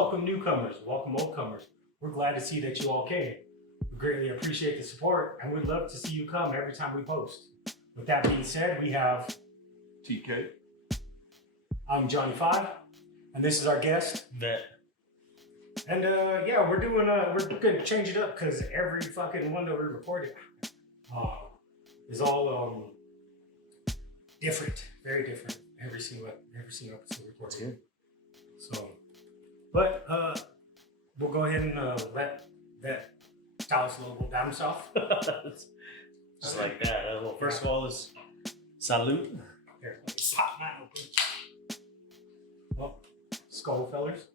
welcome newcomers, welcome oldcomers. We're glad to see that you all came. We greatly appreciate the support and we'd love to see you come every time we post. With that being said, we have TK. I'm Johnny 5, and this is our guest, Vet. And yeah, we're gonna change it up because every fucking one that we recorded is all different, very different. Every single episode recorded. So, but we'll go ahead and let that tell us a little bit about himself. Just like that. Well, first of all, is salute. Here, let me pop mine open. Well, skull fellers.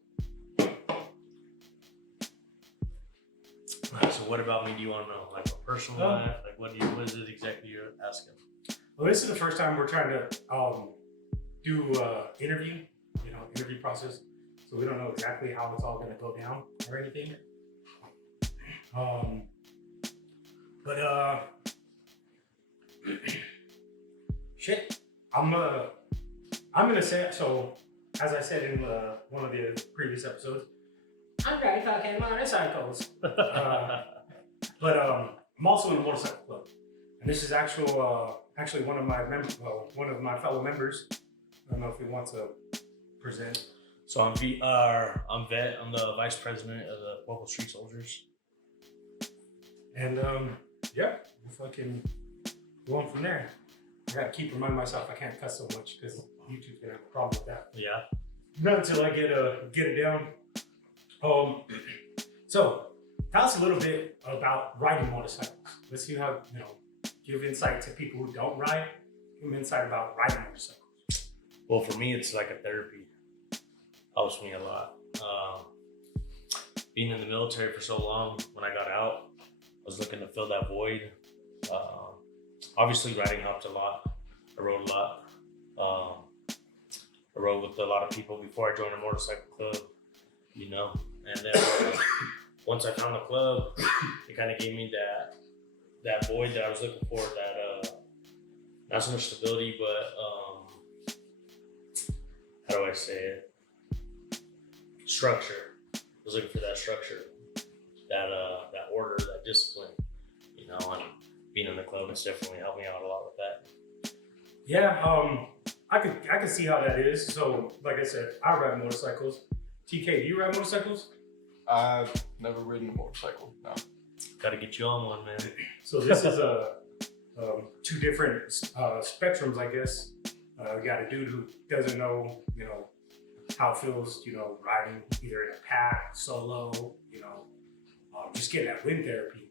So what about me do you want to know? Like a personal life? Like what is it exactly you're asking? Well, this is the first time we're trying to do interview process. So we don't know exactly how it's all gonna go down or anything. But shit, I'm gonna say, so as I said in one of the previous episodes, I'm very fucking motorcycles. But I'm also in a motorcycle club, and this is actually one of my fellow members. I don't know if he wants to present. So I'm Vet. I'm the vice president of the local street soldiers. And yeah, we'll fucking go on from there. I gotta keep reminding myself I can't cuss so much because YouTube's gonna have a problem with that. Yeah. Not until I get it down. So tell us a little bit about riding motorcycles. Let's see how, give insight to people who don't ride. Give them insight about riding motorcycles. Well, for me, it's like a therapy. Helps me a lot. Being in the military for so long, when I got out, I was looking to fill that void. Obviously, riding helped a lot. I rode a lot. I rode with a lot of people before I joined a motorcycle club, And then once I found the club, it kind of gave me that void that I was looking for. That not so much stability, but how do I say it? Structure. I was looking for that structure, that order, that discipline, and being in the club has definitely helped me out a lot with that. Yeah, I could see how that is. So, like I said, I ride motorcycles. TK, do you ride motorcycles? I've never ridden a motorcycle, no. Gotta get you on one, man. So this is two different spectrums, I guess. We got a dude who doesn't know, how it feels, riding either in a pack, solo, just getting that wind therapy.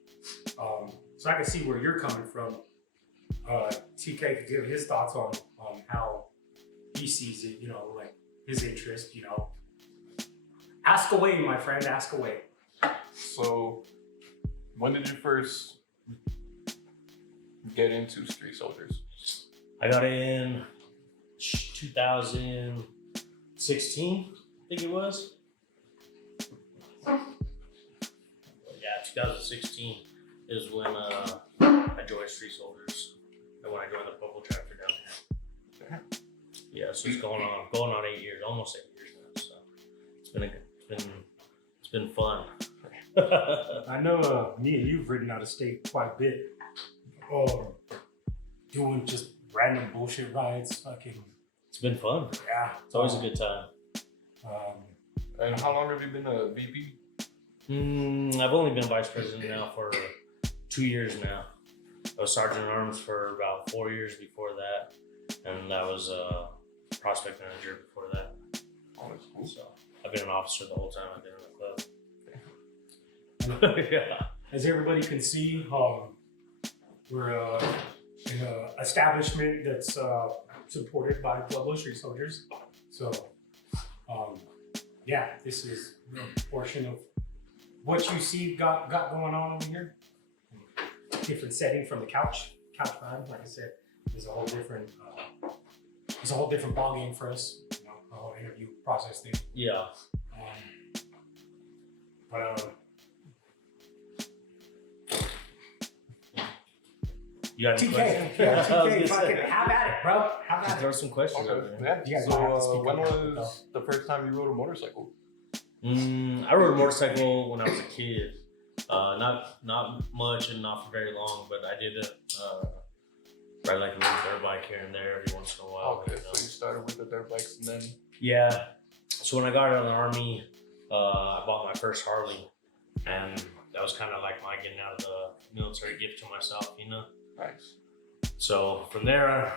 So I can see where you're coming from. TK could give his thoughts on how he sees it, like his interest, Ask away, my friend, ask away. So, when did you first get into street soldiers? I got in 2016, I think it was. Yeah, 2016 is when I joined Street Soldiers, and when I joined the Purple Tractor down here. Yeah, so it's going on 8 years, almost 8 years now. So it's been fun. I know me and you've ridden out of state quite a bit, doing just random bullshit rides. Fucking, it's been fun. Yeah, it's always a good time. And how long have you been a VP? I've only been vice president now for 2 years now. I was sergeant at arms for about 4 years before that, and I was a prospect manager before that. Oh, that's cool. So I've been an officer the whole time I've been in the club. Yeah. As everybody can see, we're in an establishment that's supported by Pueblo Street Soldiers. So, yeah, this is a portion of what you see got going on over here. Different setting from the couch vibe. Like I said, there's a whole different ball game for us. The whole interview process thing. Yeah. You got any TK, questions? yeah, TK, fucking have at it, bro. Have Just at throw it. some questions Okay, over there. yeah. You guys might have to So speak when up. was the first time you rode a motorcycle? I rode a motorcycle when I was a kid. Not much and not for very long, but I did ride like a little dirt bike here and there every once in a while. Okay, so you started with the dirt bikes and then. Yeah. So when I got out of the Army, I bought my first Harley, and that was kind of like my getting out of the military gift to myself, you know? Nice. So from there, I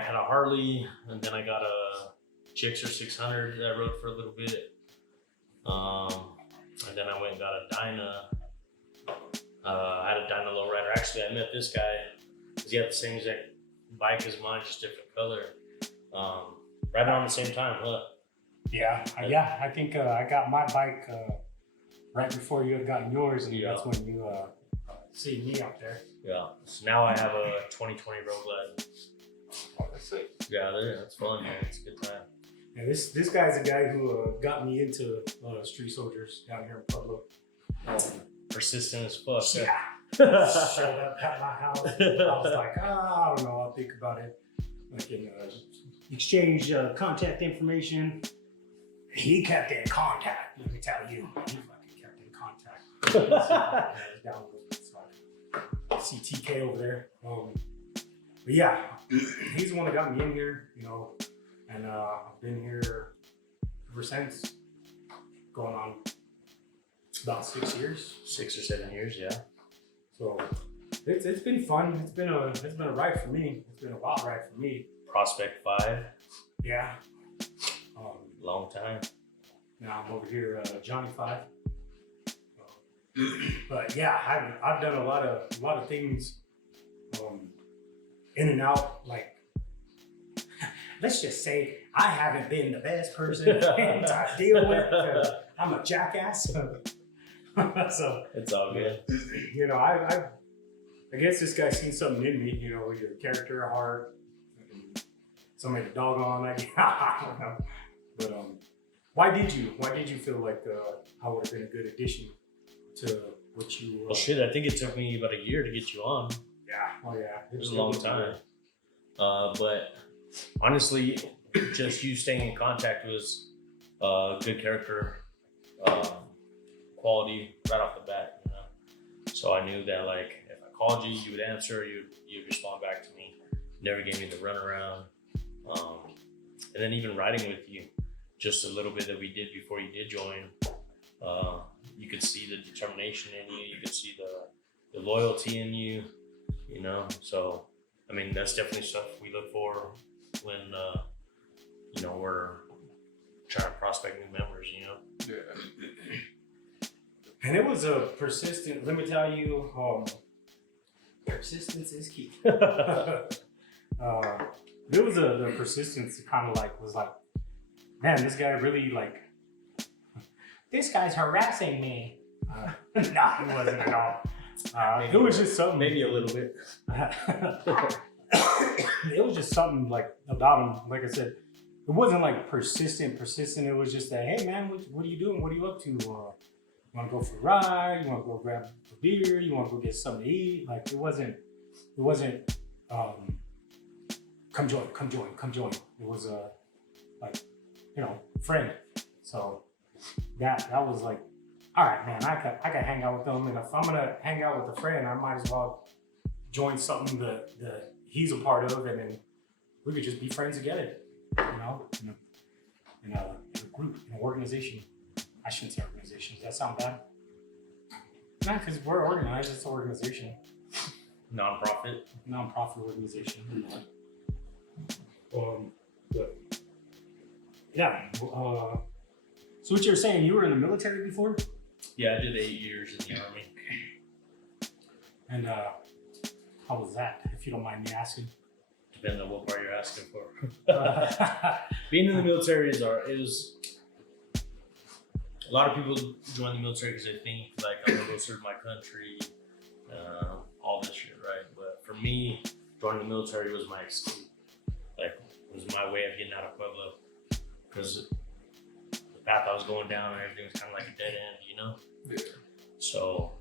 had a Harley, and then I got a Gixxer 600 that I rode for a little bit. And then I went and got a Dyna. I had a Dyna lowrider. Actually, I met this guy because he had the same exact bike as mine, just different color. Right around the same time, huh? Yeah. I think I got my bike right before you had gotten yours, and that's when you see me out there. Yeah. So now I have a 2020 Road Glide. Oh, that's it. Yeah, that's fun, man. It's a good time. And this guy's a guy who got me into street soldiers down here in Pueblo. Persistent as fuck. Yeah. Showed up at my house. I was like, I don't know. I'll think about it. I can exchange contact information. He kept in contact. Let me tell you, he fucking kept in contact. Down CTK over there. But yeah, he's the one that got me in here, you know, and I've been here ever since, going on about 6 years. 6 or 7 years, yeah. So it's been fun. It's been a ride for me. It's been a wild ride for me. Prospect 5. Yeah. Long time. Now I'm over here, Johnny 5. But yeah, I've done a lot of things, in and out. Like, let's just say I haven't been the best person to deal with. I'm a jackass. So It's all good. you know, I guess this guy's seen something in me. You know, your character, heart, somebody to dog on. I don't know. But why did you feel like I would have been a good addition to what you? Well, shit, I think it took me about a year to get you on. Yeah. Oh yeah. It was a long time. But honestly, just you staying in contact was good character quality right off the bat, you know. So I knew that, like, if I called you, you would answer, you'd respond back to me. Never gave me the runaround. And then even riding with you, just a little bit that we did before you did join, you could see the determination in you. You could see the loyalty in you, you know. So, I mean, that's definitely stuff we look for when, you know, we're trying to prospect new members, you know. Yeah. And it was a persistent. Let me tell you, persistence is key. It was the persistence kind of was like, man, this guy really this guy's harassing me. No, he wasn't at all. It was just something. Maybe a little bit. It was just something like about him. Like I said, it wasn't like persistent. It was just that, hey man, what are you doing? What are you up to? You want to go for a ride? You want to go grab a beer? You want to go get something to eat? Like it wasn't. Come join. It was like, you know, friend. So that was like, all right, man, I can hang out with them, and if I'm gonna hang out with a friend, I might as well join something that he's a part of, and then we could just be friends together, you know, in a group, in an organization. I shouldn't say organization. Does that sound bad? No, because we're organized. It's an organization. Non-profit organization. But yeah. So what you were saying, you were in the military before? Yeah, I did 8 years in the Army. And how was that, if you don't mind me asking? Depending on what part you're asking for. Being in the military is a lot of people join the military because they think like I'm gonna go serve my country, all this shit, right? But for me, joining the military was my escape. Like, it was my way of getting out of Pueblo, because the path I was going down and everything was kind of like a dead end, you know? Yeah. So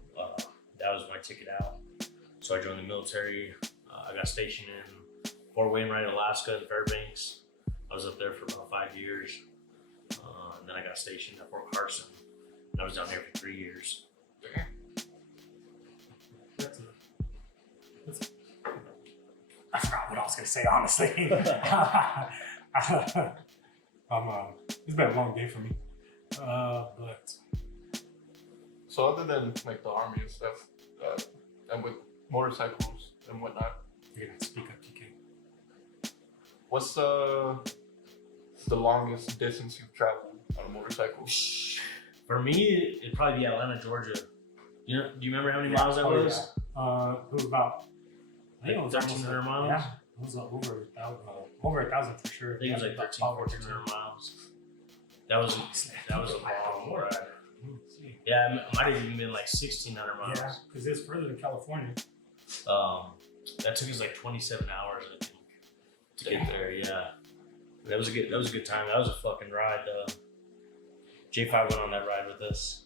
that was my ticket out. So I joined the military. I got stationed in Fort Wainwright, Alaska, in Fairbanks. I was up there for about 5 years. And then I got stationed at Fort Carson. And I was down there for 3 years. I forgot what I was gonna say, honestly. It's been a long day for me. But So other than like the army and stuff, and with motorcycles and whatnot, you're gonna speak up, TK. what's the longest distance you've traveled on a motorcycle? For me, it'd probably be Atlanta, Georgia. Do you remember how many miles that was? Yeah. It was about, I think it was 1,300 miles? Yeah, it was over 1,000 for sure. I think it was like 1,400 miles. That was a long ride. Yeah, it might have even been like 1,600 miles. Yeah, because it's further than California. That took us like 27 hours, I think, to get there. Yeah, that was a good time. That was a fucking ride. J5 went on that ride with us.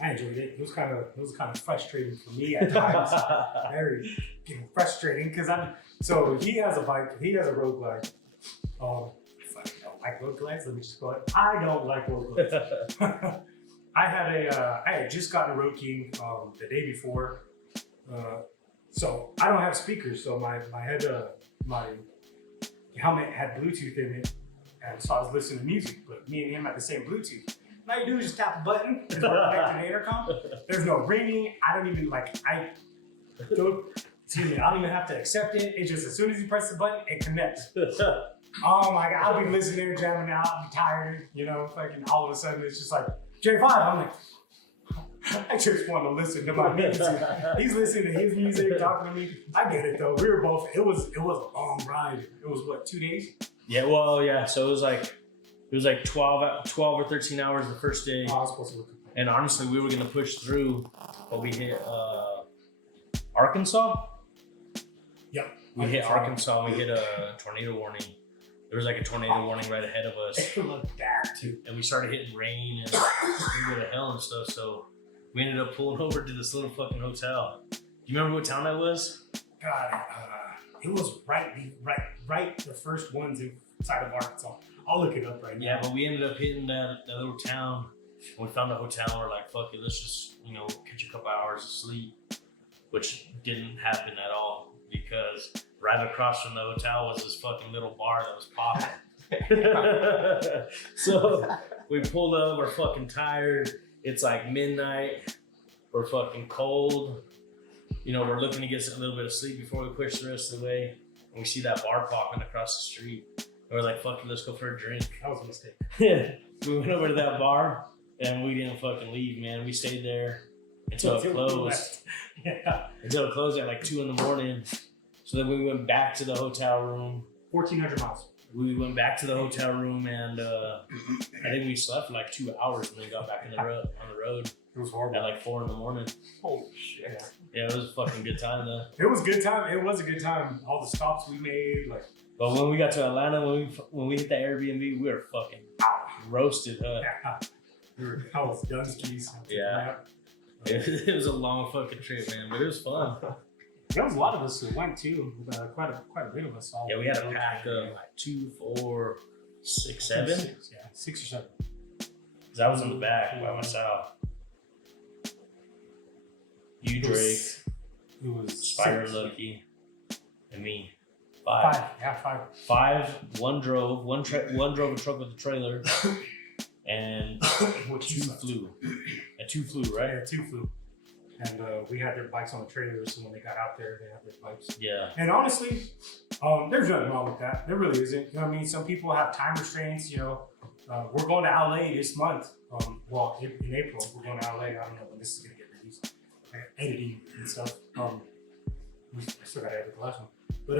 I enjoyed it. It was kind of frustrating for me at times. Very frustrating because so he has a bike. He has a road glide. I fucking don't like road glides. Let me just go ahead. I don't like road glides. I had just gotten a Road King the day before, so I don't have speakers. So my helmet had Bluetooth in it, and so I was listening to music. But me and him had the same Bluetooth. All you do is just tap a button and connect to the intercom. There's no ringing. I don't even have to accept it. It just as soon as you press the button, it connects. Oh my god, I'll be listening there jamming out, I'll be tired, fucking all of a sudden it's just like J5. I'm like, I just want to listen to my music. He's listening to his music, talking to me. I get it though. We were both. It was a long ride. It was what, 2 days? Yeah, well, yeah. So it was like 12 or 13 hours the first day. Oh, I was supposed to look at that. And honestly, we were gonna push through, but we hit Arkansas. Yeah. We hit Arkansas. We hit a tornado warning. There was like a tornado warning right ahead of us. It looked bad too. And we started hitting rain and we go to hell and stuff. So we ended up pulling over to this little fucking hotel. Do you remember what town that was? God, it was right the first ones inside of Arkansas. I'll look it up right now. Yeah, but we ended up hitting that little town. And we found a hotel and we're like, fuck it, let's just, catch a couple hours of sleep. Which didn't happen at all because right across from the hotel was this fucking little bar that was popping. So we pulled up, we're fucking tired. It's like midnight. We're fucking cold. We're looking to get a little bit of sleep before we push the rest of the way. And we see that bar popping across the street. And we're like, fuck it, let's go for a drink. That was a mistake. We went over to that bar and we didn't fucking leave, man. We stayed there until it closed. Yeah. Until it closed at like 2 a.m. So then we went back to the hotel room. 1,400 miles. We went back to the hotel room and I think we slept for like 2 hours and then got back on the road. It was horrible. At like 4 a.m. Holy shit. Yeah, it was a fucking good time though. It was a good time. It was a good time. All the stops we made, But when we got to Atlanta, when we hit the Airbnb, we were fucking roasted, huh? Yeah. I was Dunskies. Yeah. It was a long fucking trip, man, but it was fun. There was a lot of us who went too. Quite a bit of us. All Yeah, we had a pack of like 2, 4, 6, 7. 6, yeah, 6 or 7. Cause I was in the back by myself. You, Drake, It was Spider 6. Lucky, and me. 5. 5. Yeah, 5. 5. One drove a truck with a trailer, and 2 flew. And 2 flew, right? Yeah, 2 flew. And we had their bikes on the trailers, so when they got out there, they had their bikes. Yeah. And honestly, there's nothing wrong with that. There really isn't. You know what I mean? Some people have time restraints. We're going to LA this month. In April, we're going to LA. I don't know when this is gonna get released. Editing and stuff. We still gotta edit the last one. But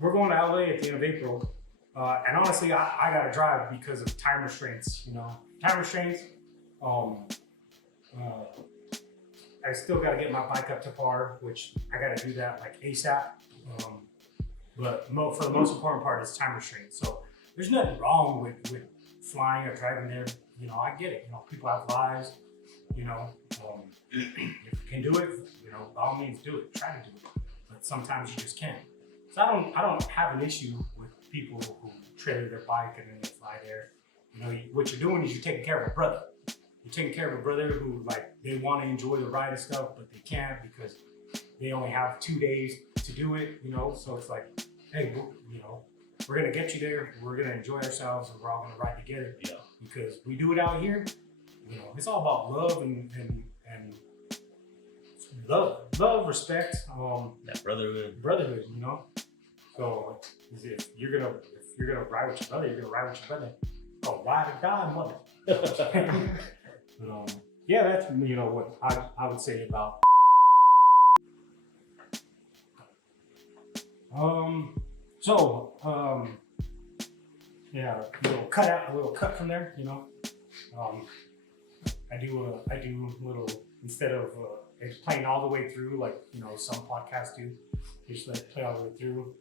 we're going to LA at the end of April. And honestly, I gotta drive because of time restraints. Time restraints. I still got to get my bike up to par, which I got to do that like ASAP. But for the most important part is time restraint. So there's nothing wrong with flying or driving there. I get it. People have lives. If you can do it, by all means do it. Try to do it. But sometimes you just can't. So I don't have an issue with people who trailer their bike and then they fly there. You know, what you're doing is you're taking care of a brother. You're taking care of a brother who, like, they want to enjoy the ride and stuff, but they can't because they only have 2 days to do it, you know? So it's like, hey, you know, we're going to get you there. We're going to enjoy ourselves and we're all going to ride together. Yeah. Because we do it out here, you know, it's all about love and love, respect, That brotherhood. brotherhood, you know? So if you're gonna ride with your brother, you're gonna ride with your brother. Oh, ride or die, mother. But yeah, that's, you know, what I would say about yeah, a little cut from there, you know. I do a little, instead of playing all the way through like, you know, some podcasts do, just like play all the way through.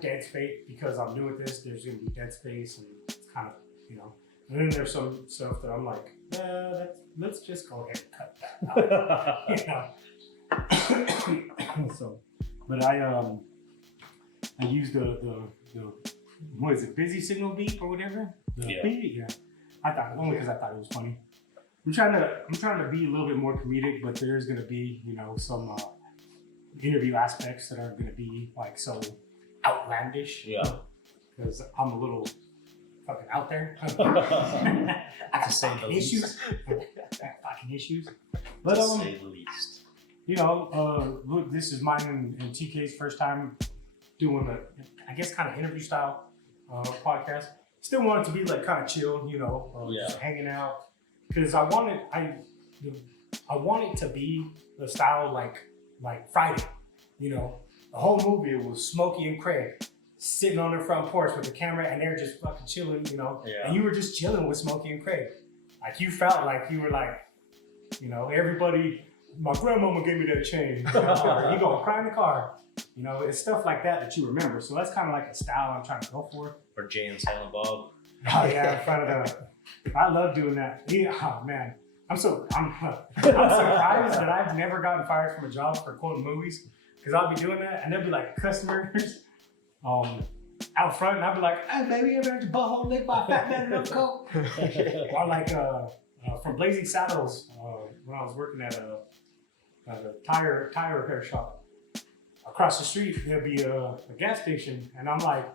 Dead space, because I'm new at this, there's gonna be dead space and it's kind of, you know. And then there's some stuff that I'm like, let's just go ahead and cut that out. You know? So, but I use the what is it, busy signal beep or whatever? Yeah. Beep, yeah. I thought, only because I thought it was funny. I'm trying to be a little bit more comedic, but there's gonna be, you know, some interview aspects that aren't gonna be like so outlandish. Yeah. Because I'm a little fucking out there. To say the issues. Fucking issues. But To say the least. you know, look, this is mine and TK's first time doing I guess kind of interview style podcast. Still want it to be like kind of chill, you know, just hanging out. Because I want it to be the style like Friday, you know. The whole movie was Smokey and Craig sitting on their front porch with the camera and they're just fucking chilling, you know. Yeah. And you were just chilling with Smokey and Craig. Like you felt like you were like, you know, everybody, my grandmama gave me that chain. You gonna cry in the car. You know, it's stuff like that you remember. So that's kind of like a style I'm trying to go for. Or Jay and Silent Bob. Oh yeah, in front of I love doing that. Yeah, oh man. I'm surprised that I've never gotten fired from a job for quoting movies. Because I'll be doing that and there'll be like customers out front and I'll be like, hey baby, you ever had your butthole licked by a fat man in a coat? Or like from Blazing Saddles, when I was working at a tire repair shop. Across the street there'll be a gas station and I'm like,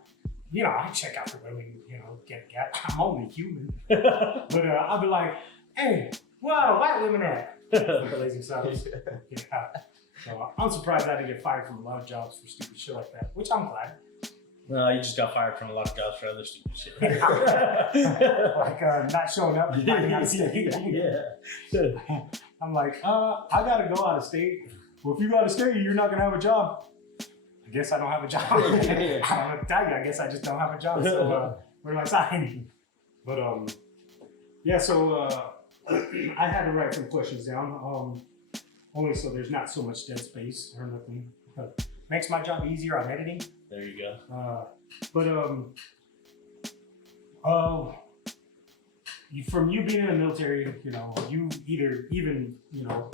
you know, I check out the women, you know, get gas. I'm only human. But I'll be like, hey, where are the white women at? Blazing Saddles. Yeah. So I'm surprised I didn't get fired from a lot of jobs for stupid shit like that, which I'm glad. No, you just got fired from a lot of jobs for other stupid shit. Like not showing up and finding out of state. Yeah. I'm like, I gotta go out of state. Well, if you go out of state, you're not gonna have a job. I guess I don't have a job. I don't know what to tell you. I guess I just don't have a job. So where do I sign? But yeah. So I had to write some questions down. Only so there's not so much dead space or nothing. Makes my job easier on editing. There you go. From you being in the military, you know, you even you know,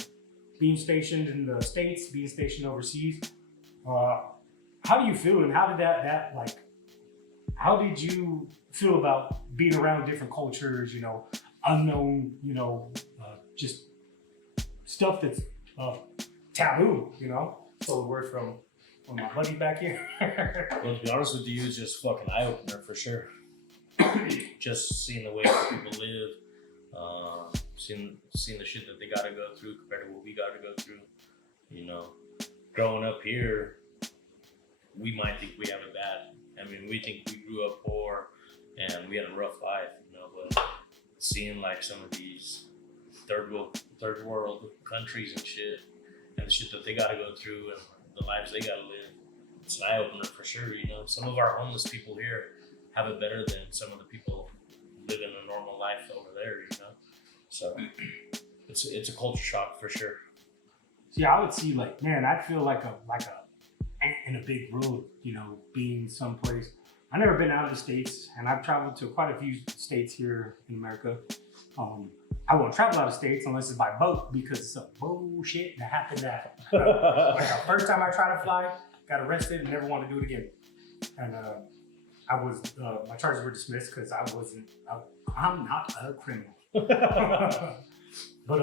being stationed in the States, being stationed overseas, how do you feel and how did that like, how did you feel about being around different cultures, you know, unknown, you know, just stuff that's taboo, you know? So the word from my buddy back here. Well, to be honest with you, it's just fucking eye opener for sure. Just seeing the way people live, seeing the shit that they gotta go through compared to what we gotta go through. You know, growing up here, we might think we have it bad. I mean, we think we grew up poor and we had a rough life, you know, but seeing like some of these third world countries and shit, and the shit that they gotta go through and the lives they gotta live, it's an eye opener for sure. You know, some of our homeless people here have it better than some of the people living a normal life over there. You know, so it's a culture shock for sure. See, I would see like, man, I'd feel like a ant in a big road, you know, being someplace. I've never been out of the States, and I've traveled to quite a few states here in America. I won't travel out of states unless it's by boat because it's some bullshit that happened that like the first time I tried to fly, got arrested and never wanted to do it again. And I was my charges were dismissed because I I'm not a criminal. But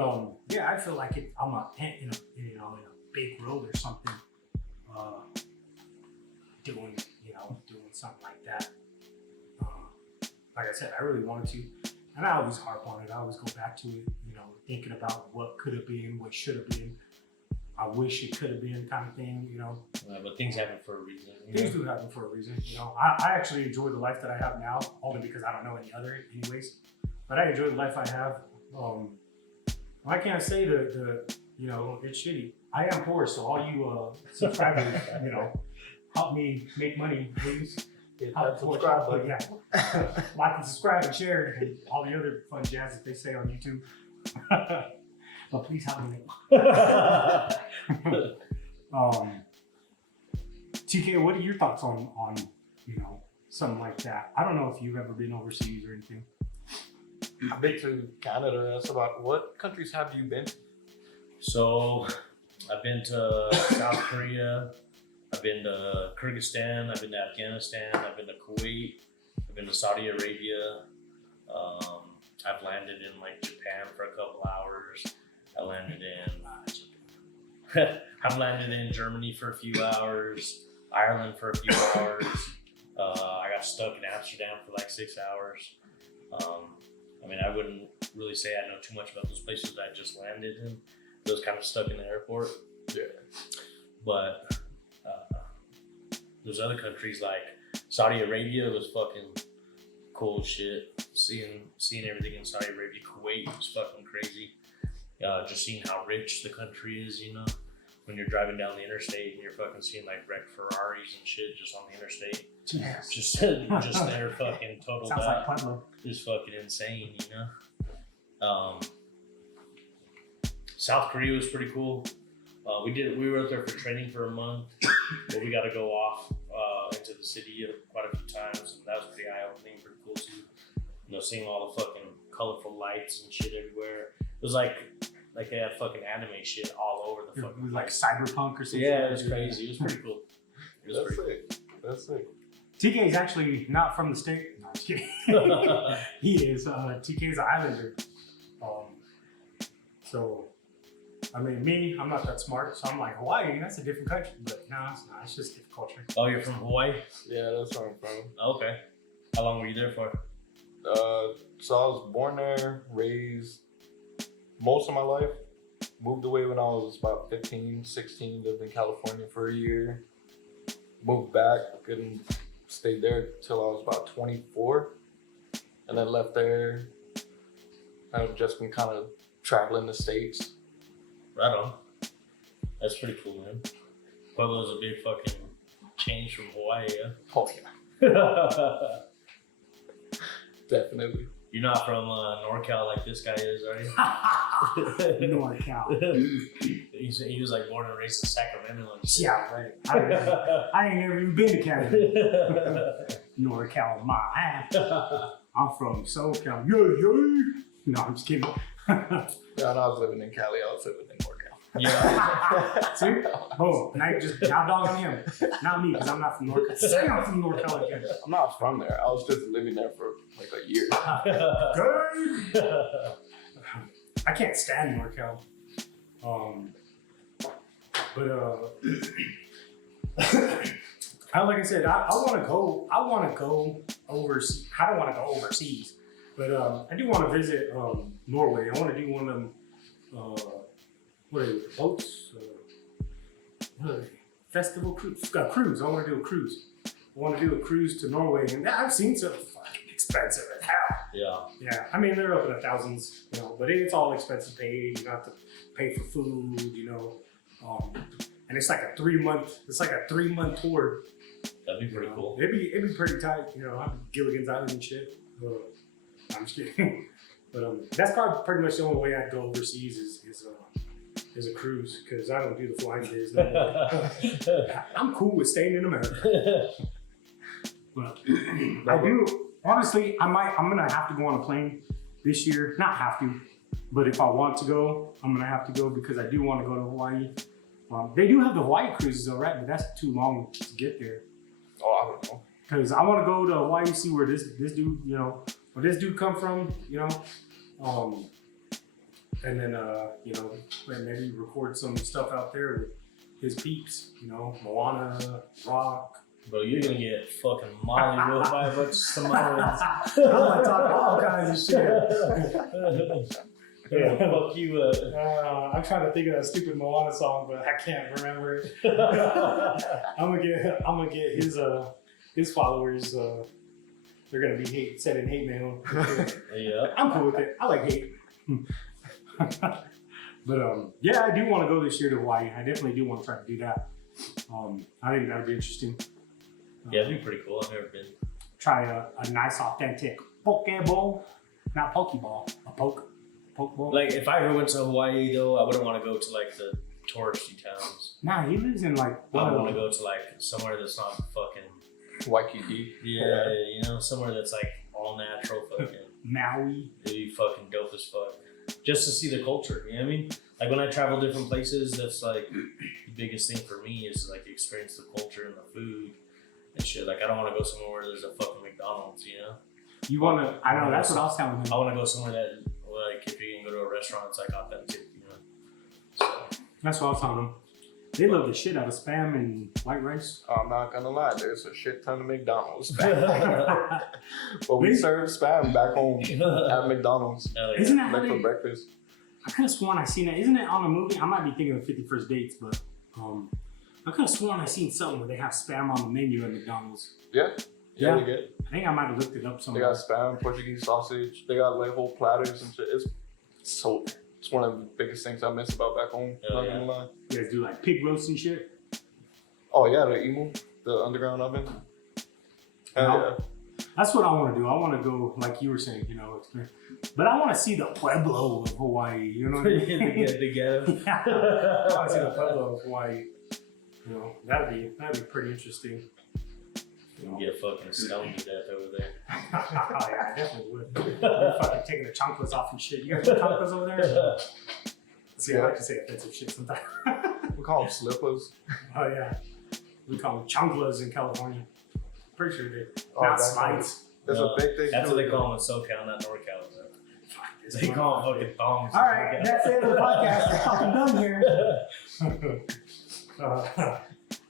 yeah, I feel like if I'm in a big road or something, doing something like that. Like I said, I really wanted to, and I always harp on it. I always go back to it, thinking about what could have been, what should have been. I wish it could have been, kind of thing, But things happen for a reason. Things do happen for a reason. I actually enjoy the life that I have now, only because I don't know any other, anyways. But I enjoy the life I have. I can't say it's shitty. I am poor, so all you subscribers, help me make money, please. Help subscribe, but yeah, like and subscribe and share and all the other fun jazz that they say on YouTube. But please help me. TK, what are your thoughts on something like that? I don't know if you've ever been overseas or anything. I've been to Canada. That's about what countries have you been to? So I've been to South Korea, I've been to Kyrgyzstan, I've been to Afghanistan, I've been to Kuwait, I've been to Saudi Arabia. I've landed in like Japan for a couple hours. I've landed in Germany for a few hours, Ireland for a few hours. I got stuck in Amsterdam for like 6 hours. I wouldn't really say I know too much about those places that I just landed in. I was kind of stuck in the airport. Yeah. But those other countries like Saudi Arabia was fucking cool as shit. Seeing everything in Saudi Arabia. Kuwait was fucking crazy. Just seeing how rich the country is, when you're driving down the interstate and you're fucking seeing like wrecked Ferraris and shit just on the interstate. Yes. Just their fucking total. Sounds like Pueblo. Is fucking insane, South Korea was pretty cool. We were out there for training for a month, but we got to go off into the city quite a few times, and that was pretty eye-opening, pretty cool too. Seeing all the fucking colorful lights and shit everywhere. It was like they had fucking anime shit all over the fucking. It was like cyberpunk or something. Yeah, it was crazy. It was pretty cool. That's sick. TK is actually not from the state. No, I'm just kidding. He is. TK is an islander. So, me, I'm not that smart. So I'm like, Hawaii, that's a different country. But no, it's not. It's just different culture. Oh, you're from Hawaii? Yeah, that's where I'm from. Okay. How long were you there for? So I was born there, raised most of my life. Moved away when I was about 15, 16, lived in California for a year. Moved back and stayed there till I was about 24. And then left there. I've just been kind of traveling the States. Right on. That's pretty cool, man. Pueblo's a big fucking change from Hawaii, yeah? Oh, yeah. Definitely. You're not from NorCal like this guy is, are you? NorCal. He was like born and raised in Sacramento and shit. Yeah, right. I ain't never even been to Canada. NorCal, my ass. I'm from SoCal. Yeah. No, I'm just kidding. Yeah, when I was living in Cali, I was living in NorCal. Yeah. See? Oh, now dog on him. Not me, because I'm not from NorCal. Say I'm from NorCal again. I'm not from there. I was just living there for like a year. Good. I can't stand NorCal. Like I said, I want to go. I want to go overseas. I don't want to go overseas, but I do want to visit Norway. I want to do one of them. What are they? Boats? What are they? Festival cruise. Cruise. I want to do a cruise. I want to do a cruise to Norway, and I've seen some fucking expensive as hell. Yeah. Yeah. They're up in the thousands, but it's all expensive paid. You have to pay for food, and it's like a 3 month. It's like a 3 month tour. That'd be pretty cool. It'd be pretty tight, Gilligan's Island and shit. I'm just kidding. But that's probably pretty much the only way I'd go overseas is a cruise, because I don't do the flying biz no more. I'm cool with staying in America. But I do, honestly, I'm gonna have to go on a plane this year. Not have to, but if I want to go, I'm gonna have to go, because I do want to go to Hawaii. They do have the Hawaii cruises, though, right? But that's too long to get there. Oh, I don't know. Because I want to go to Hawaii, see where this dude, where this dude come from, you know, and then you know, maybe record some stuff out there with his peeps, you know, Moana, Rock. Bro, you're gonna get fucking mollywood by a bunch of Samoans. I'm gonna talk all kinds of shit. Yeah, fuck you up. I'm trying to think of that stupid Moana song, but I can't remember it. I'm gonna get his followers. They're gonna be sending hate mail. Yeah, I'm cool with it. I like hate. But yeah, I do want to go this year to Hawaii. I definitely do want to try to do that. I think that would be interesting. yeah, it'd be pretty cool. I've never been. Try a nice authentic poke bowl, not pokeball, a poke bowl. Like, if I ever went to Hawaii, though, I wouldn't want to go to like the touristy towns. Nah, he lives in like. I want to go to like somewhere that's not fucking. Waikiki. Yeah, you know, somewhere that's like all natural fucking. Maui. It'd be fucking dope as fuck. Just to see the culture, you know what I mean? Like when I travel different places, that's like the biggest thing for me is like experience the culture and the food and shit. Like I don't want to go somewhere where there's a fucking McDonald's, you know? You wanna? I know that's what I was telling him. I want to go somewhere that, like, if you can go to a restaurant, it's like authentic, you know? So. That's what I was telling them. They love the shit out of Spam and white rice. I'm not gonna lie, there's a shit ton of McDonald's spam. But we serve spam back home at McDonald's. Hell yeah. Isn't that how Like for they, breakfast. I could have sworn I seen that. Isn't it on a movie? I might be thinking of 51st Dates, but I could have sworn I seen something where they have Spam on the menu at McDonald's. Yeah, Yeah. they get. I think I might have looked it up They somewhere. got spam, Portuguese sausage. They got like whole platters and shit. It's one of the biggest things I miss about back home. Hell Not yeah. gonna lie. You guys do like pig roast and shit. Oh yeah, the emu, the underground oven. Hell yeah. That's what I want to do. I want to go, like you were saying, you know, but I want to see the Pueblo of Hawaii. You know what I mean? the ghetto. Yeah. I want to see the Pueblo of Hawaii. You know, that'd be pretty interesting. You can get fucking stoned to death over there. Oh yeah, I definitely would. They're fucking taking the chunkless off and shit. You guys got chunkless over there? See, I like to say offensive shit sometimes. We call them slippers. Oh yeah, we call them chunklas in California. Pretty sure they Oh, not that's slides. There's No, a big thing. That's too. what they call them in SoCal, not NorCal. Bro. Fuck, They call them fucking thongs. All right, that's the end of the podcast. We're fucking done here.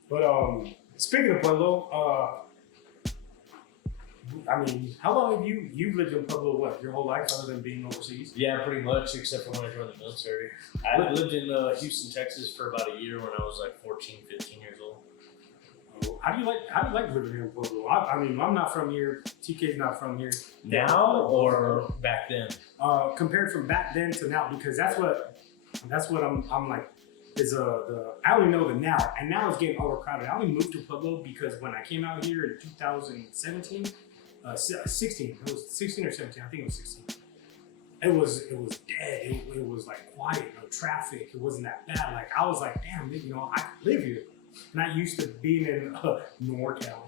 But speaking of Pueblo, I mean, how long have you've lived in Pueblo? What, your whole life, other than being overseas? Yeah, pretty much, except for when I joined the military. I lived in Houston, Texas for about a year when I was like 14, 15 years old. How do you like living here in Pueblo? I mean, I'm not from here. TK's not from here. Now or back then? Compared from back then to now, because that's what I'm like. Is I only know the now, and now it's getting overcrowded. I only moved to Pueblo because when I came out here in 2017, 16. It was 16 or 17. I think it was 16. It was dead. It was like quiet, no traffic. It wasn't that bad. Like I was like, damn, you know, I could live here. Not used to being in NorCal.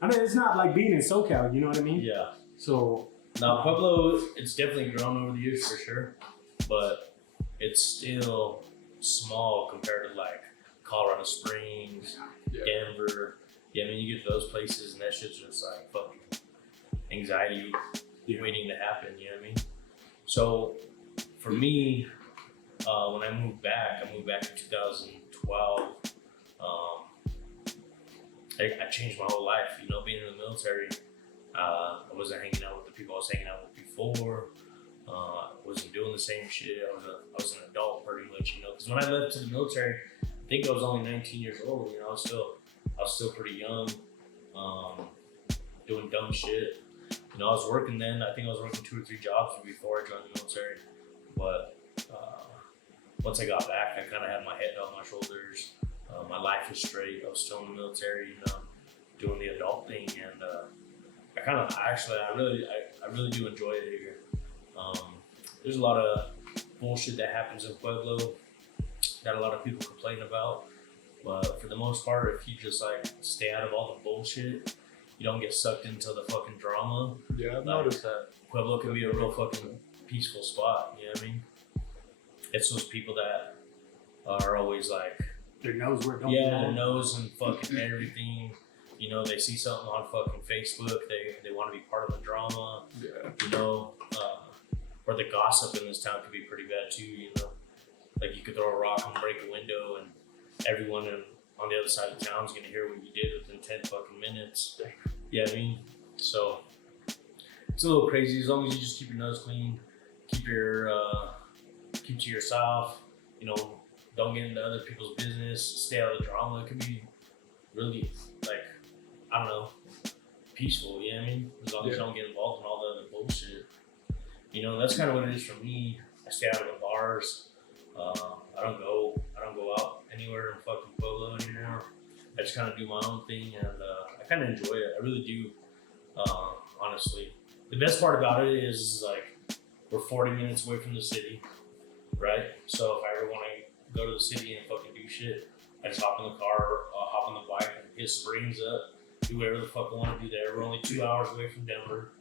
I mean, it's not like being in SoCal. You know what I mean? Yeah. So Now Pueblo, it's definitely grown over the years for sure, but it's still small compared to like Colorado Springs, Yeah. Denver. Yeah, I mean, you get to those places and that shit's just like fucking anxiety waiting to happen, you know what I mean? So for me, when I moved back in 2012. I changed my whole life, you know, being in the military. I wasn't hanging out with the people I was hanging out with before. I wasn't doing the same shit. I was an adult pretty much, you know, because when I left to the military, I think I was only 19 years old, you know, I was still pretty young, doing dumb shit. You know, I was working then. I think I was working 2 or 3 jobs before I joined the military. But once I got back, I kind of had my head on my shoulders. My life was straight. I was still in the military, you know, doing the adult thing, and I really do enjoy it here. There's a lot of bullshit that happens in Pueblo that a lot of people complain about, but for the most part, if you just like stay out of all the bullshit, you don't get sucked into the fucking drama. Yeah, I've Like, noticed that. Pueblo can be a real fucking peaceful spot, you know what I mean? It's those people that are always like, their nose where it don't yeah, belong. the nose and fucking everything, You know, they see something on fucking Facebook, they want to be part of the drama. Yeah. You know, or the gossip in this town could be pretty bad too. You know, like you could throw a rock and break a window, and everyone on the other side of town is gonna hear what you did within 10 fucking minutes. Yeah, I mean, so it's a little crazy. As long as you just keep your nose clean, keep to yourself. You know, don't get into other people's business. Stay out of the drama. It could be really like, I don't know, peaceful. You know what I mean? As long as you don't get involved in all the other bullshit. You know, that's kind of what it is for me. I stay out of the bars. I don't go out anywhere in fucking Pueblo anymore. I just kind of do my own thing, and I kind of enjoy it. I really do, honestly. The best part about it is like we're 40 minutes away from the city, right? So if I ever want to go to the city and fucking do shit, I just hop in the car, hop on the bike, and hit Springs up, do whatever the fuck I want to do there. We're only 2 hours away from Denver.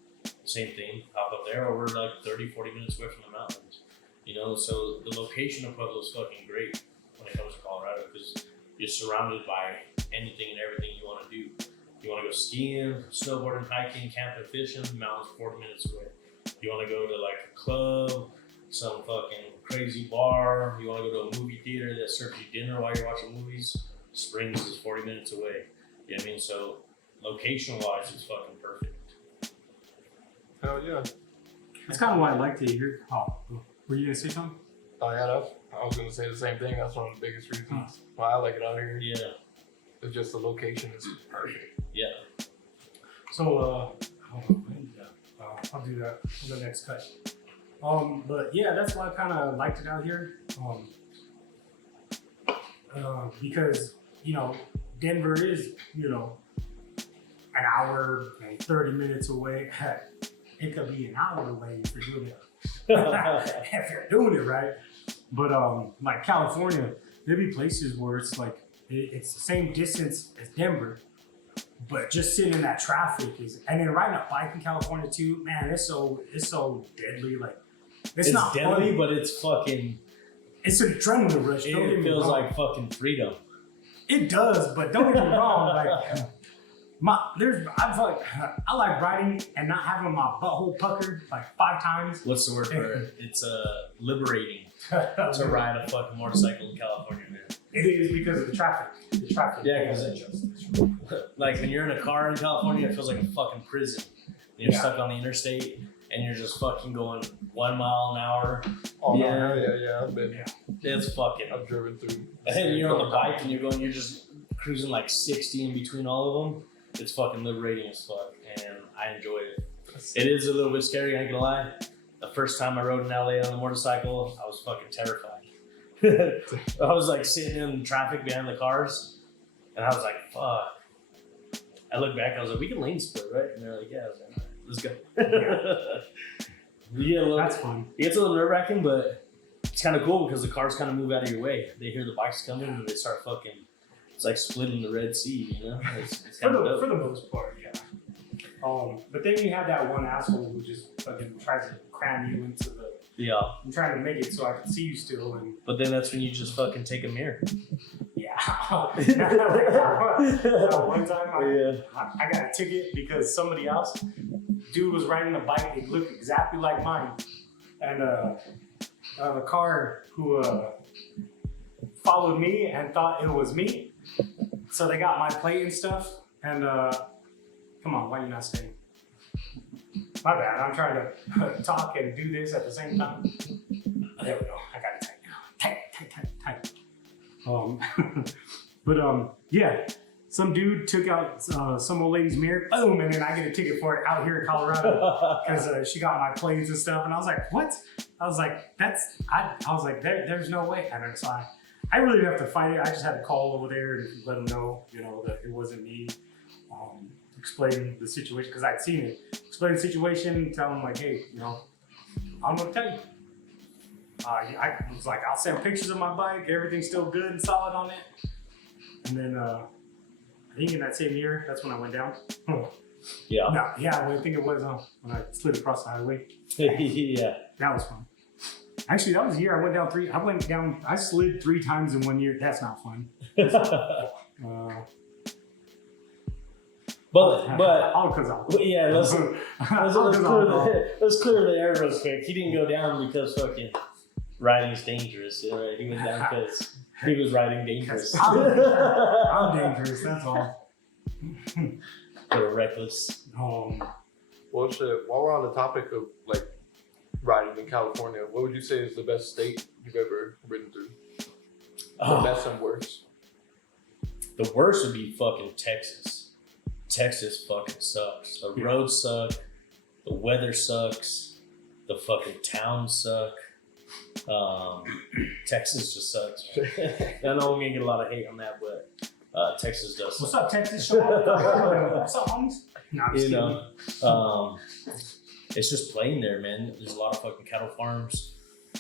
Same thing, hop up there, or we're like 30, 40 minutes away from the mountains. You know, so the location of Pueblo is fucking great when it comes to Colorado because you're surrounded by anything and everything you want to do. You want to go skiing, snowboarding, hiking, camping, fishing, the mountain's 40 minutes away. You want to go to like a club, some fucking crazy bar, you want to go to a movie theater that serves you dinner while you're watching movies, Springs is 40 minutes away. You know what I mean? So location-wise, it's fucking perfect. Hell yeah. That's kind of why I like to hear. Oh, were you gonna say something? Oh yeah, I was gonna say the same thing. That's one of the biggest reasons why I like it out here. Yeah. It's just the location is perfect. Yeah. So, hold on, I'll do that in the next cut. But yeah, that's why I kind of liked it out here. Because, you know, Denver is, you know, an hour and 30 minutes away. Heck, it could be an hour away if you're doing it. If you're doing it right. But like California, there'd be places where it's like, it's the same distance as Denver, but just sitting in that traffic is, and then riding a bike in California too, man, it's so deadly. Like, it's not deadly, funny. but it's fucking. It's an adrenaline rush. Don't get It me feels wrong. like fucking freedom. It does, but don't get me wrong. Like, I like riding and not having my butthole puckered like 5 times. What's the word for it? It's liberating to ride a fucking motorcycle in California, man. It is because of the traffic. The traffic. Yeah, because like when you're in a car in California, it feels like a fucking prison. You're stuck on the interstate and you're just fucking going 1 mile an hour. Oh Yeah. no, yeah. I've been. It's fucking. I've driven through. And you're on the bike and you're just cruising like 60 in between all of them. It's fucking liberating as fuck, and I enjoy it. It is a little bit scary, I ain't gonna lie. The first time I rode in LA on a motorcycle, I was fucking terrified. I was like sitting in traffic behind the cars, and I was like, fuck. I looked back, I was like, we can lane split, right? And they're like, yeah. I was like, all right, let's go. You get a little, That's fun. It gets a little nerve-wracking, but it's kind of cool because the cars kind of move out of your way. They hear the bikes coming, and they start fucking. It's like splitting the Red Sea, you know? It's For the most part, yeah. But then you have that one asshole who just fucking tries to cram you into the. Yeah. I'm trying to make it so I can see you still, and But then that's when you just fucking take a mirror. yeah. That one time I got a ticket because somebody else, dude was riding a bike. It looked exactly like mine, and the car who followed me and thought it was me. So they got my plate and stuff, and come on, why are you not staying? My bad, I'm trying to talk and do this at the same time. There we go, I got it tight now. Tight. But yeah, some dude took out some old lady's mirror, boom, and then I get a ticket for it out here in Colorado because she got my plates and stuff, and I was like, what? I was like, I was like, there's no way. And then so I really didn't have to fight it. I just had to call over there and let them know, you know, that it wasn't me. Explain the situation, because I'd seen it. Explain the situation, tell them like, hey, you know, I don't know what to tell you. I was like, I'll send pictures of my bike. Everything's still good and solid on it. And then I think in that same year, that's when I went down. Yeah. No, yeah, I think it was when I slid across the highway. Yeah. That was fun. Actually, that was the year I went down. I slid 3 times in 1 year. That's not fun. But all because yeah, let's all let's clear the air real quick. He didn't go down because fucking riding's dangerous. You know? He went down because he was riding dangerous. I'm dangerous. That's all. Or reckless. Well, shit. While we're on the topic of like riding in California, what would you say is the best state you've ever ridden through? The best and worst. The worst would be fucking Texas. Texas fucking sucks. The roads suck. The weather sucks. The fucking towns suck. Texas just sucks. I know we're gonna get a lot of hate on that, but Texas does. What's up, Texas? Show up. What's up, homies? Nah, I'm just kidding. It's just plain there, man. There's a lot of fucking cattle farms.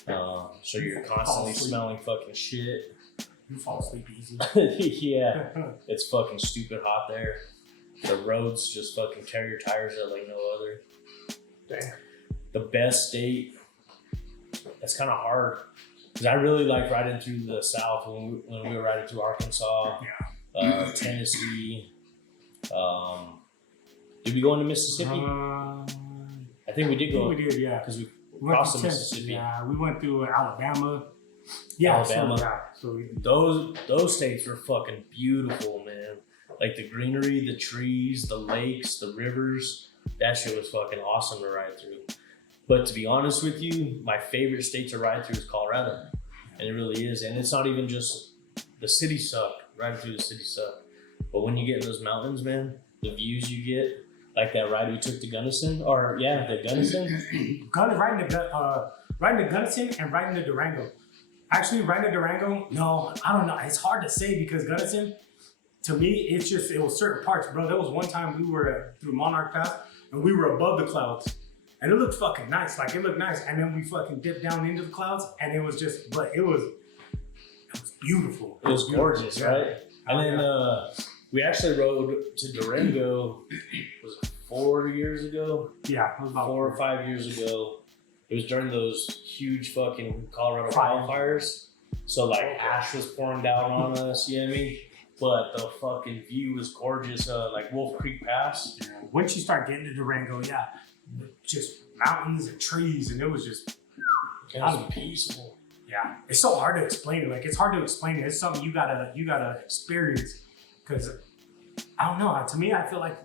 So you're constantly smelling fucking shit. You fall asleep easy. Yeah. It's fucking stupid hot there. The roads just fucking tear your tires out like no other. Damn. The best state, that's kind of hard. Because I really like riding through the South when we were riding through Arkansas, Tennessee. Did we go into Mississippi? I think we did go. We did, yeah. Because we went crossed to the Mississippi. Yeah, we went through Alabama. Yeah, Alabama. So Those states were fucking beautiful, man. Like the greenery, the trees, the lakes, the rivers. That shit was fucking awesome to ride through. But to be honest with you, my favorite state to ride through is Colorado. And it really is. And it's not even just the city suck. Riding through the city suck. But when you get in those mountains, man, the views you get, like that ride we took to Gunnison, the Gunnison. riding to Gunnison and riding to Durango. Actually, riding to Durango, no, I don't know. It's hard to say because Gunnison, to me, it was certain parts, bro. There was one time we were through Monarch Pass and we were above the clouds. And it looked fucking nice. Like, it looked nice. And then we fucking dipped down into the clouds and it was just, but it was beautiful. It was gorgeous, yeah. right? And then we actually rode to Durango, was it 4 years ago? Yeah, it was about 4 or 5 years ago. It was during those huge fucking Colorado wildfires. So like ash was pouring down on us, you know what I mean? But the fucking view was gorgeous, like Wolf Creek Pass. Yeah. Once you start getting to Durango, yeah, just mountains and trees, and it was peaceful. Yeah, it's so hard to explain it. Like, it's hard to explain it. It's something you gotta experience. Because I don't know. To me, I feel like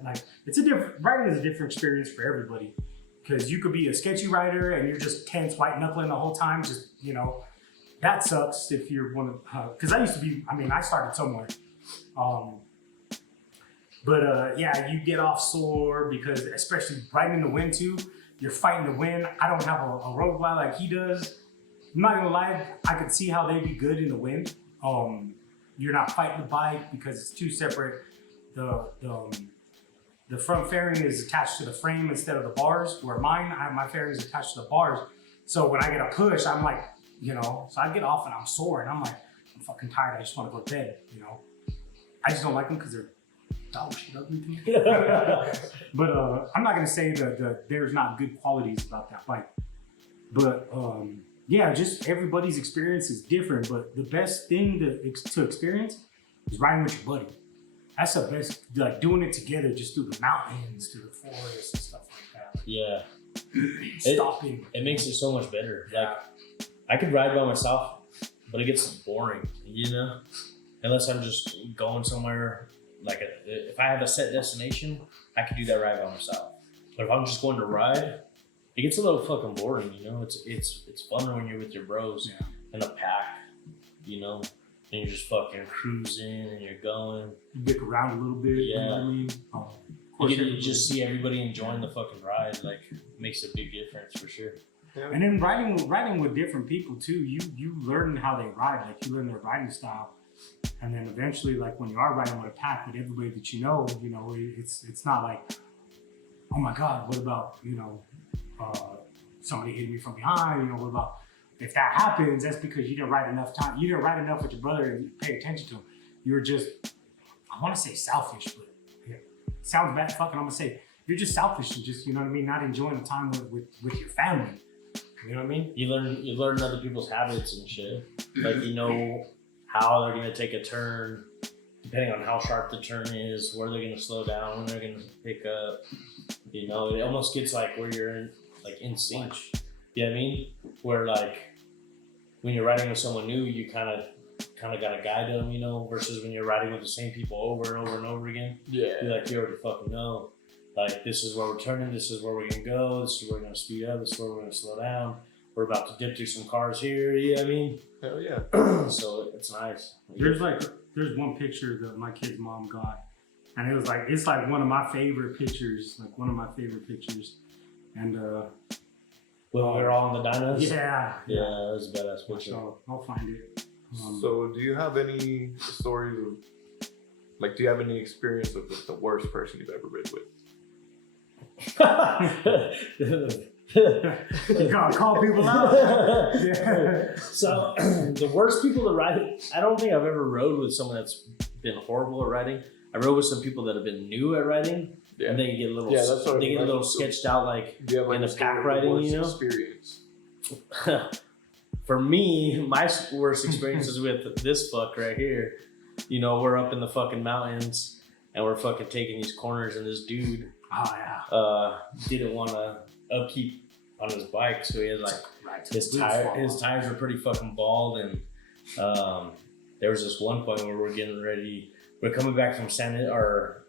riding is a different experience for everybody. Because you could be a sketchy rider and you're just tense, white knuckling the whole time. Just, that sucks if you're one of. Because I started somewhere. Yeah, you get off sore because, especially riding in the wind too, you're fighting the wind. I don't have a road glide like he does. I'm not gonna lie, I could see how they'd be good in the wind. You're not fighting the bike because it's two separate. The front fairing is attached to the frame instead of the bars, where my fairing is attached to the bars. So when I get a push, I'm like, so I get off and I'm sore and I'm like, I'm fucking tired. I just want to go to bed, I just don't like them because they're dog shit ugly to me. But I'm not gonna say that there's not good qualities about that bike. But yeah, just everybody's experience is different. But the best thing to experience is riding with your buddy. That's the best, like doing it together, just through the mountains, through the forest and stuff like that. Yeah. Stopping. It makes it so much better. Like, I could ride by myself, but it gets boring, Unless I'm just going somewhere, like if I have a set destination, I could do that ride by myself. But if I'm just going to ride, it gets a little fucking boring, It's funner when you're with your bros in a pack, and you're just fucking cruising and you're going. You dick around a little bit, yeah. You know what I mean? You get to just see everybody enjoying the fucking ride, like, makes a big difference for sure. Yeah. And then riding with different people too, you learn how they ride, like you learn their riding style. And then eventually, like when you are riding with a pack with everybody that it's not like, oh my God, what about, somebody hitting me from behind, what about, if that happens, that's because you didn't ride enough time. You didn't ride enough with your brother and pay attention to him. You were just, I want to say selfish, but it sounds bad fucking, I'm going to say, you're just selfish and just, not enjoying the time with your family. You know what I mean? You learn other people's habits and shit. Like, how they're gonna take a turn. depending on how sharp the turn is, where they're gonna slow down, when they're gonna pick up. You know, it almost gets like where you're in sync. You know what I mean? Where like when you're riding with someone new, you kind of gotta guide them, you know, versus when you're riding with the same people over and over and over again. Yeah. You're like, you already fucking know. Like, this is where we're turning, this is where we're gonna go, this is where we're gonna speed up, this is where we're gonna slow down. We're about to dip through some cars here, you know what I mean? Hell yeah. So it's nice. There's one picture that my kid's mom got, and it's like one of my favorite pictures, and when we were all in the dynos? yeah, Yeah, that was a badass picture. so I'll find it. So do you have any stories of, like, do you have any experience with the worst person you've ever ridden with? You gotta call people out. Yeah. So the worst people to ride, I don't think I've ever rode with someone that's been horrible at riding. I rode with some people that have been new at riding, Yeah. and they get a little, Yeah, that's what I they mean. get a little sketched out, like Do you have like in a the story pack of the riding, worst you know? experience? For me, my worst experience is with this fuck right here. You know, we're up in the fucking mountains and we're fucking taking these corners, and this dude Oh yeah. didn't want to upkeep on his bike, so he had like his tires were pretty fucking bald, and there was this one point where we're coming back from San Isabel,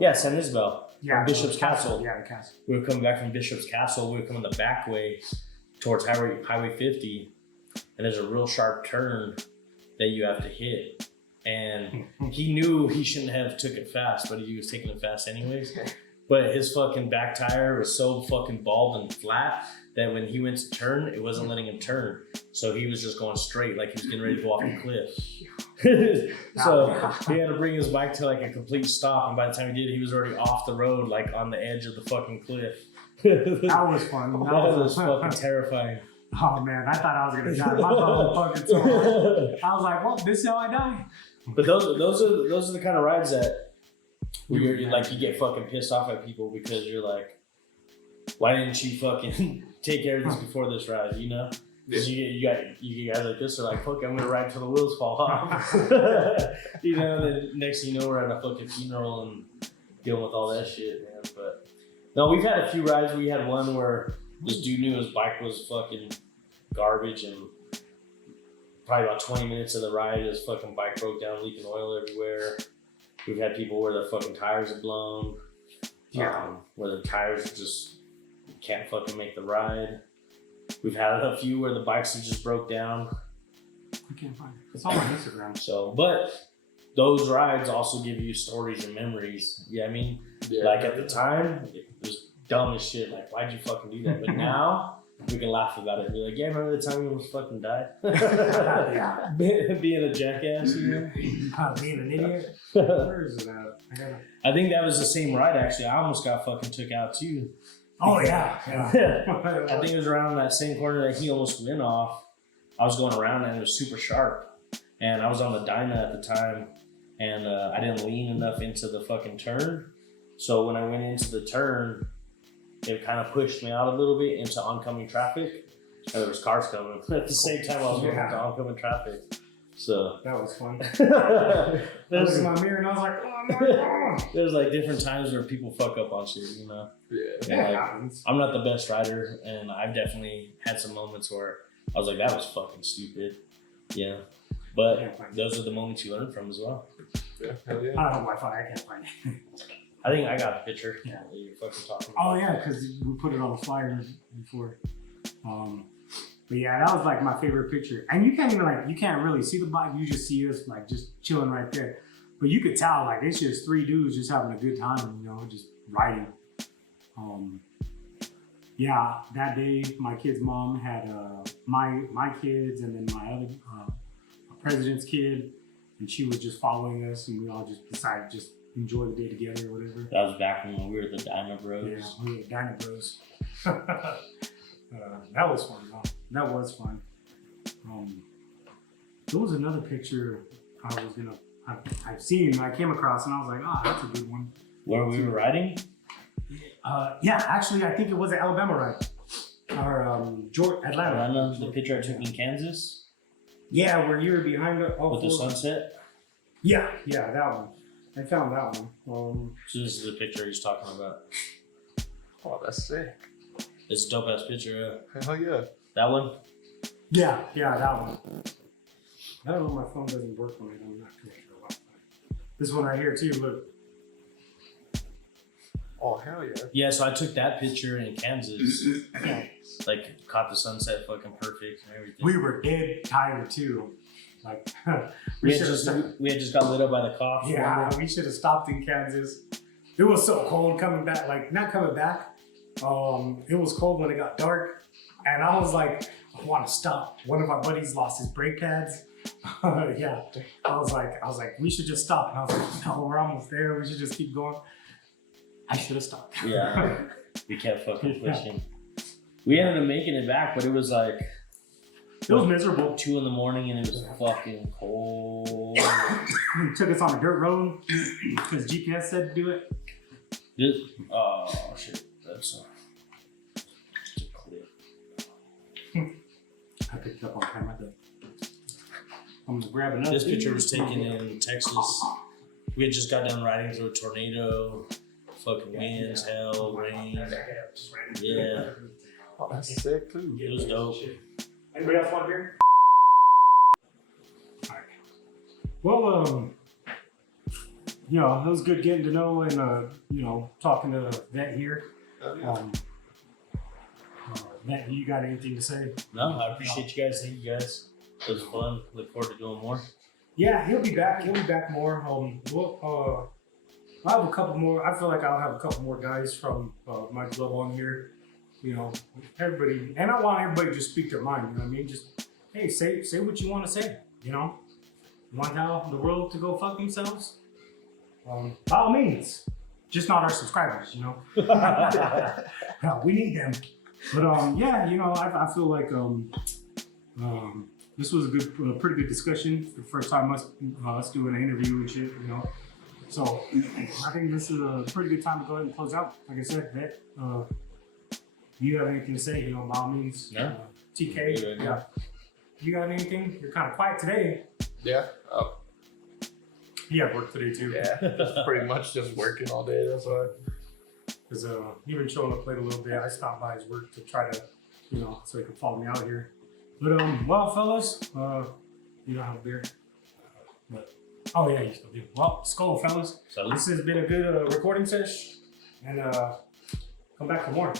Yeah, Bishop's Castle. Yeah, the castle. We were coming back from Bishop's Castle. We were coming the back way towards Highway 50, and there's a real sharp turn that you have to hit. And he knew he shouldn't have took it fast, but he was taking it fast anyways. But his fucking back tire was so fucking bald and flat that when he went to turn, it wasn't letting him turn. So he was just going straight, like he was getting ready to go off the cliff. So he had to bring his bike to like a complete stop, and by the time he did, he was already off the road, like on the edge of the fucking cliff. That was fun. That was fucking terrifying. Oh man, I thought I was gonna die. My thought was fucking so hard. I was like, well, this is how I die. But those are the kind of rides that you're like, you get fucking pissed off at people because you're like, why didn't you fucking take care of this before this ride, you know? Because you guys like this are like, fuck, I'm gonna ride till the wheels fall off. You know, and then next thing you know, we're at a fucking funeral and dealing with all that shit, man. But no, we've had a few rides. We had one where this dude knew his bike was fucking garbage, and probably about 20 minutes of the ride, his fucking bike broke down, leaking oil everywhere. We've had people where the fucking tires are blown. Where the tires just can't fucking make the ride. We've had a few where the bikes have just broke down. I can't find it. It's on my Instagram. So, but those rides also give you stories and memories. Yeah, I mean, Yeah. like at the time, it was dumb as shit. Like, why'd you fucking do that? But now we can laugh about it and be like, yeah, remember the time you almost fucking died? Yeah. Being a jackass, you know? Being an idiot. Where is it at? I think that was the same ride, actually. I almost got fucking took out too. Oh yeah. I think it was around that same corner that he almost went off. I was going around and it was super sharp. And I was on the Dyna at the time, and I didn't lean enough into the fucking turn. So when I went into the turn, it kind of pushed me out a little bit into oncoming traffic. And there was cars coming at the same time I was going into oncoming traffic. So that was fun. I there's looked in my mirror and I was like, oh my god. there's like different times where people fuck up on shit, you know? Yeah. And, It like, happens. I'm not the best rider, and I've definitely had some moments where I was like, that was fucking stupid. Yeah. But those are the moments you learn from as well. Yeah. Hell yeah. I don't have Wi-Fi. I can't find it. I think I got the picture. Yeah. That you're fucking talking Oh about. yeah, because we put it on the flyer before. But yeah, that was like my favorite picture. And you can't really see the bike. You just see us like just chilling right there. But you could tell like it's just three dudes just having a good time, you know, just riding. Yeah, that day my kid's mom had my kids and then my other president's kid, and she was just following us, and we all just decided to just enjoy the day together or whatever. That was back when we were the Dyna Bros. Yeah, we were Dyna Bros. That was fun, though. That was fun. There was another picture I've seen, I came across, and I was like, oh, that's a good one. Where we were riding? Yeah, actually, I think it was an Alabama ride. Or Atlanta. The picture I took in Kansas Yeah, where you were behind with the sunset. Yeah, that one. I found that one. So this is the picture he's talking about. Oh, that's sick. It's a dope ass picture. Hell yeah. That one? Yeah, that one. I don't know, my phone doesn't work when I'm not connected to Wi-Fi. This one right here too, look. Oh, hell yeah. Yeah, so I took that picture in Kansas. Like, caught the sunset fucking perfect and everything. We were dead tired too. Like, We had should've just got lit up by the cops. yeah, we should have stopped in Kansas. It was so cold coming back, like not coming back. It was cold when it got dark, and I was like, I want to stop. One of our buddies lost his brake pads. Yeah, I was like, we should just stop. And I was like, no, we're almost there. We should just keep going. I should have stopped. Yeah, we kept fucking pushing. We ended up making it back, but it was like It was miserable. 2 in the morning and it was fucking cold. He took us on a dirt road because GPS said to do it. Oh shit, that's a clip. I picked it up on camera. I'm gonna grab another. This picture was taken in Texas. We had just got done riding through a tornado, fucking winds, hell, rain. Yeah, Oh, that's sick too. it was dope. Anybody else want beer? Alright. Well, you know, it was good getting to know and you know, talking to Vet here. Vet, you got anything to say? No, I appreciate you guys. Thank you guys. It was fun. Look forward to doing more. Yeah, he'll be back. He'll be back more. I'll have a couple more. I feel like I'll have a couple more guys from my club on here. You know, everybody, and I want everybody to just speak their mind. You know what I mean? Just hey, say what you want to say. You know, you want to tell the world to go fuck themselves? By all means, just not our subscribers. You know, no, we need them. But yeah, you know, I feel like this was a pretty good discussion. The first time us doing an interview and shit. You know, so I think this is a pretty good time to go ahead and close out. Like I said, Vet, you have anything to say? You know, by all means. No. TK, yeah. You got anything? You're kind of quiet today. Yeah. You have work today too. Yeah. Pretty much just working all day. That's why. Because you've been showing up late a little bit. I stopped by his work to try to, you know, so he could follow me out here. But well, fellas, you don't have a beer. But oh yeah, you still do. Well, skull, fellas. Salud. This has been a good recording session, and come back for more.